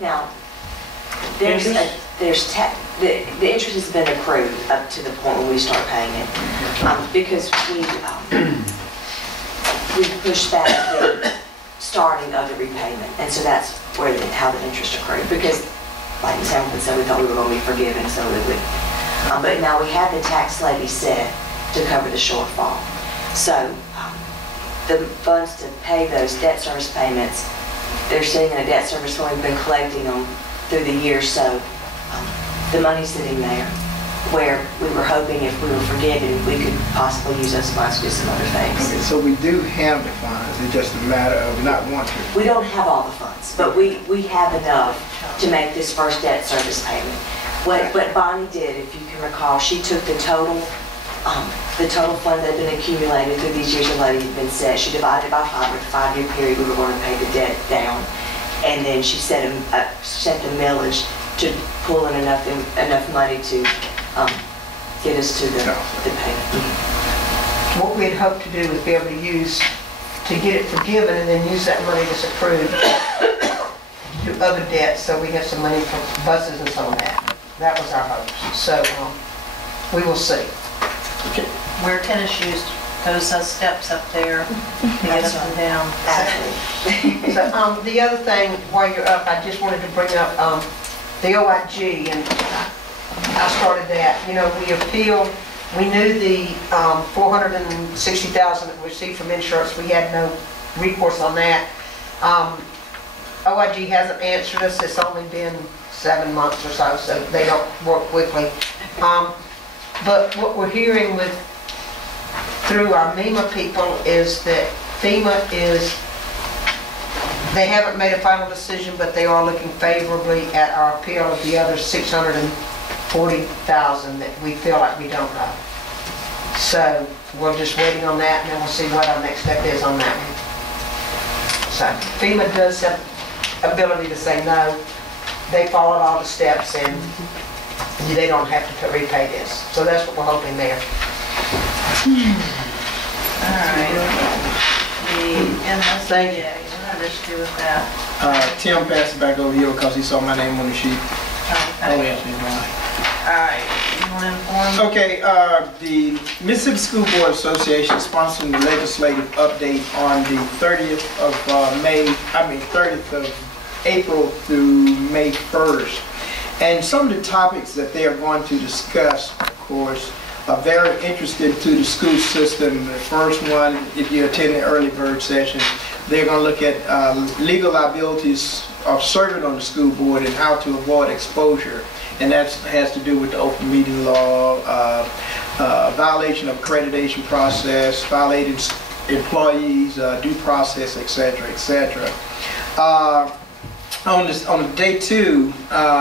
Now, the interest has been accrued up to the point when we start paying it, because we pushed back the starting of the repayment, and so that's where how the interest accrued. Because, like Ms. Hamilton said, we thought we were going to be forgiven, so we would. But now we have the tax levy set to cover the shortfall. So the funds to pay those debt service payments, they're sitting in a debt service fund. We've been collecting them through the year, so the money's sitting there where we were hoping if we were forgiven, we could possibly use those funds to do some other things. Okay, so we do have the funds. It's just a matter of not wanting to. We don't have all the funds, but we have enough to make this first debt service payment. What Bonnie did, if you can recall, she took the total fund that had been accumulated through these years the levy had been set. She divided by 5 with a 5-year period we were going to pay the debt down, and then she set the millage to pull in enough money to get us to the payment. What we'd hoped to do is be able to get it forgiven and then use that money that's accrued to other debts, so we have some money for buses and some of that. That was our hope. So we will see. Wear tennis shoes, those steps up there to get up and down. Absolutely. So the other thing, while you're up, I just wanted to bring up the OIG, and I started that. You know, we appealed. We knew the $460,000 that we received from insurance. We had no recourse on that. OIG hasn't answered us. It's only been 7 months or so, so they don't work quickly. But what we're hearing through our MEMA people is that FEMA they haven't made a final decision, but they are looking favorably at our appeal of the other $640,000 that we feel like we don't know. So we're just waiting on that, and then we'll see what our next step is on that one. So FEMA does have ability to say no. They followed all the steps, and they don't have to repay this. So that's what we're hoping there. All right. The Thank you. MSBA, what did this do with that? Tim passed it back over here because he saw my name on the sheet. Okay. Oh, yes, he's right. All right. You want to inform? Okay, the Mississippi School Board Association is sponsoring the legislative update on the 30th of 30th of April through May 1st. And some of the topics that they are going to discuss, of course, are very interesting to the school system. The first one, if you attend the early bird session, they're going to look at legal liabilities of serving on the school board and how to avoid exposure. And that has to do with the open meeting law, violation of accreditation process, violating employees, due process, etc., etc. On day 2,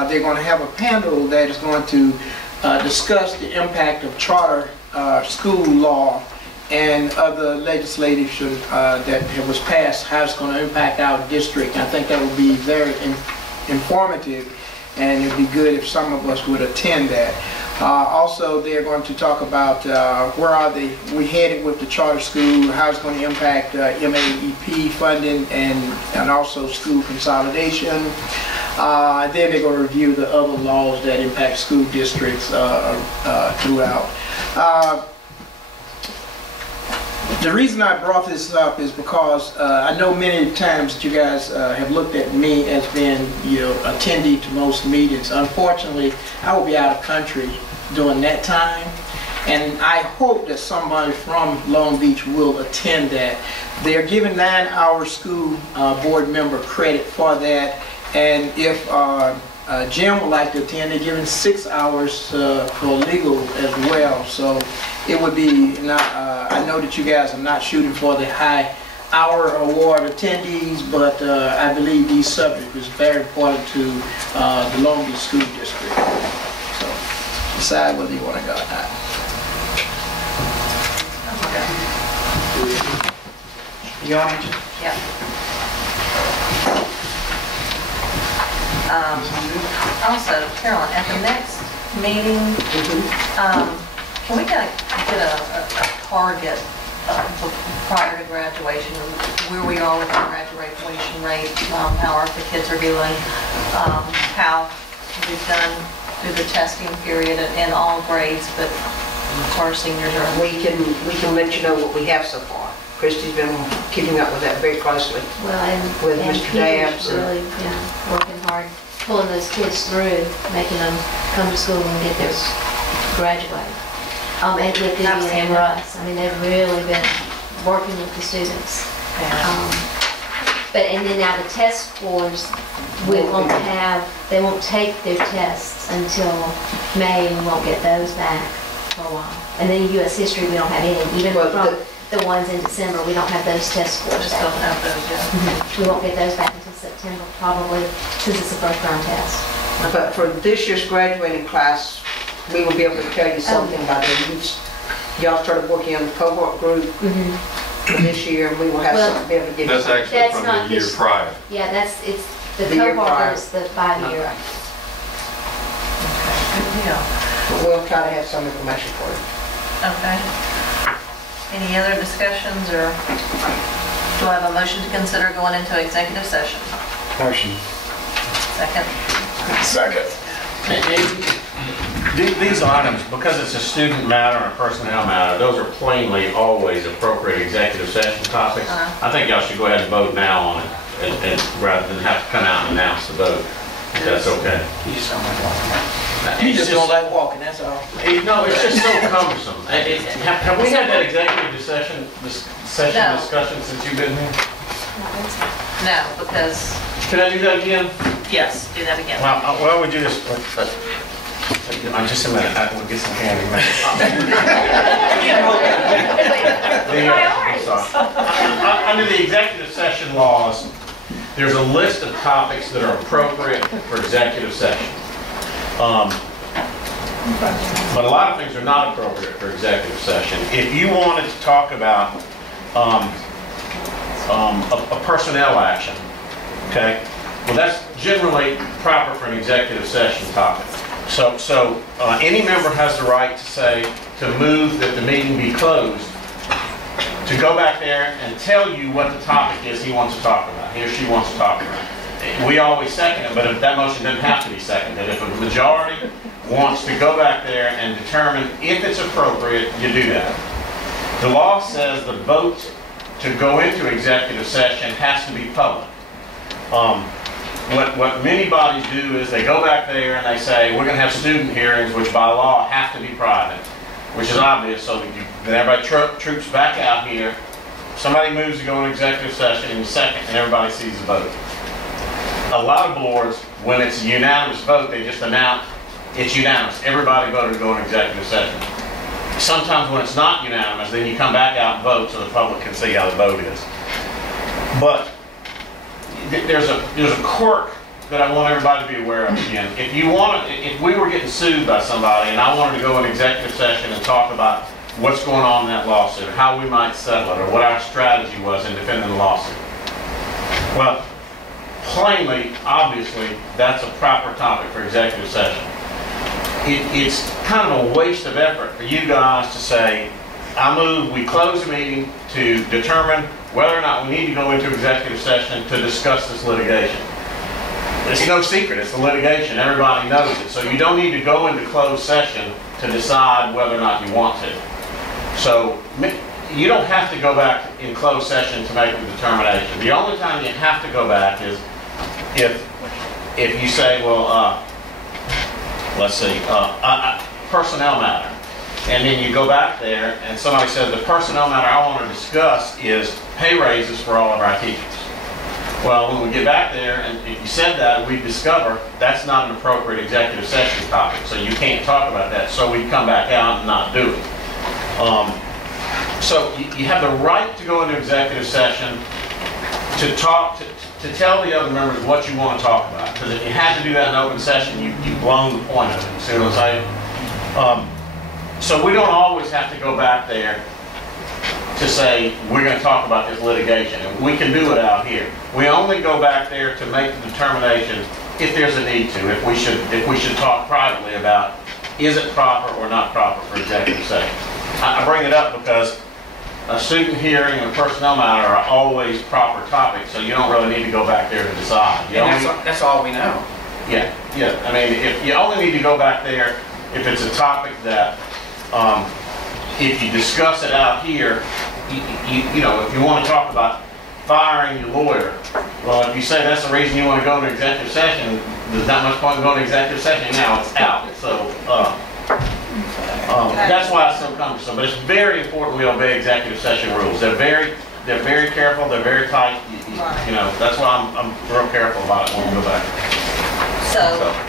they're going to have a panel that is going to discuss the impact of charter school law and other legislation that was passed, how it's going to impact our district. I think that would be very informative, and it would be good if some of us would attend that. Also, they're going to talk about where we headed with the charter school, how it's going to impact MAEP funding and also school consolidation. Then they're going to review the other laws that impact school districts throughout. The reason I brought this up is because I know many times that you guys have looked at me as being, attendee to most meetings. Unfortunately, I will be out of country during that time, and I hope that somebody from Long Beach will attend that. They are giving 9-hour school board member credit for that, and if Jim would like to attend, they're giving 6 hours for legal as well. So it would be not, I know that you guys are not shooting for the high hour award attendees, but I believe these subjects is very important to the Long Beach School District. So decide whether you want to go or not. You want me to? Yeah. Also, Carolyn, at the next meeting, can we get a target prior to graduation, where we are with our graduation rate, how the kids are doing, how we've done through the testing period in all grades, but our seniors are. We can let you know what we have so far. Christy's been keeping up with that very closely. Well, With and Mr. Peter's Dabbs and- really, working hard, pulling those kids through, making them come to school and get their graduate. And with Vivian I've seen and that. Russ, I mean, they've really been working with the students. But, and then now the test scores, they won't take their tests until May, and we won't get those back for a while. And then US history, we don't have any, even Well, from the ones in December, we don't have those test scores Just don't back. have those yet. We won't get those back until September, probably, since it's a first round test. But for this year's graduating class, we will be able to tell you something about it. Y'all started working on the cohort group for this year, and we will have Well, something to be able to give you. That's something. actually That's from not the year this- prior. Yeah, it's the The year prior. cohort is the 5-year. Good deal. But we'll try to have some information for you. Okay. Any other discussions, or do I have a motion to consider going into executive session? Motion. Second? Second. These items, because it's a student matter and a personnel matter, those are plainly always appropriate executive session topics. I think y'all should go ahead and vote now on it, and rather than have to come out and announce the vote, if that's okay. You just don't like walking, that's all. No, it's just so cumbersome. Have we had that executive session No. discussion since you've been here? No, because, Can I do that again? yes, do that again. Well, would you just, just a minute, we'll get some candy. I'm sorry. Under the executive session laws, there's a list of topics that are appropriate for executive session. But a lot of things are not appropriate for executive session. If you wanted to talk about a personnel action, okay? Well, that's generally proper for an executive session topic. So any member has the right to say, to move that the meeting be closed, to go back there and tell you what the topic is he wants to talk about, he or she wants to talk about. We always second it, but if that motion doesn't have to be seconded. If a majority wants to go back there and determine if it's appropriate, you do that. The law says the vote to go into executive session has to be public. What many bodies do is they go back there and they say, we're going to have student hearings, which by law have to be private, which is obvious, so that everybody troops back out here. Somebody moves to go into executive session in a second, and everybody sees the vote. A lot of boards, when it's a unanimous vote, they just announce it's unanimous. Everybody voted to go into executive session. Sometimes when it's not unanimous, then you come back out and vote so the public can see how the vote is. But there's a quirk that I want everybody to be aware of again. If we were getting sued by somebody and I wanted to go in executive session and talk about what's going on in that lawsuit, how we might settle it, or what our strategy was in defending the lawsuit. Well, plainly, obviously, that's a proper topic for executive session. It's kind of a waste of effort for you guys to say, I move we close the meeting to determine whether or not we need to go into executive session to discuss this litigation. It's no secret, it's the litigation, everybody knows it. So you don't need to go into closed session to decide whether or not you want to. So you don't have to go back in closed session to make a determination. The only time you have to go back is if you say, well, let's see, personnel matter. And then you go back there and somebody says, the personnel matter I want to discuss is pay raises for all of our teachers. Well, when we get back there and if you said that, we discover that's not an appropriate executive session topic. So you can't talk about that. So we come back out and not do it. So you have the right to go into executive session to talk, to tell the other members what you want to talk about. Because if you had to do that in open session, you've blown the point of it. You see what I'm saying? So we don't always have to go back there to say, we're going to talk about this litigation. And we can do it out here. We only go back there to make the determination if there's a need to, if we should talk privately about is it proper or not proper for executive session. I bring it up because a student hearing and a personnel matter are always proper topics, so you don't really need to go back there to decide. You And only- that's all we know. Yeah, yeah, I mean, if, you only need to go back there if it's a topic that, if you discuss it out here, you know, if you want to talk about firing your lawyer, well, if you say that's the reason you want to go to executive session, there's not much point in going to executive session now, it's out. So, that's why it's so cumbersome, but it's very important we obey executive session rules. They're very careful, they're very tight, you know, that's why I'm real careful about it when we go back.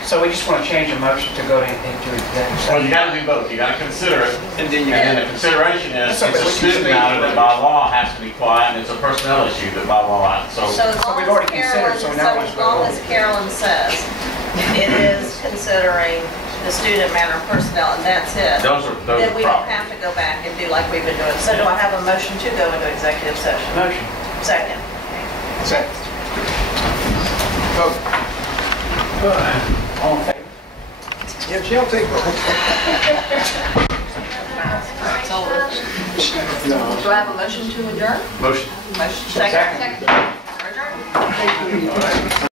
So we just want to change the motion to go into executive Well, you session. gotta do both, you gotta consider it, And then and then the consideration is, That's it's a okay, we can student speak matter that later. by law has to be quiet, and it's a personnel issue that by law, so. So as long we've as already considered, so now we as just long vote. as Carolyn says it is considering the student matter and personnel, and that's it, Those are then we don't proper. have to go back and do like we've been doing. So do I have a motion to go into executive session? Motion. Second. Second. Vote. All in favor? Yeah, she'll take So, do I have a motion to adjourn? Motion. Motion second. Second. Adjourn.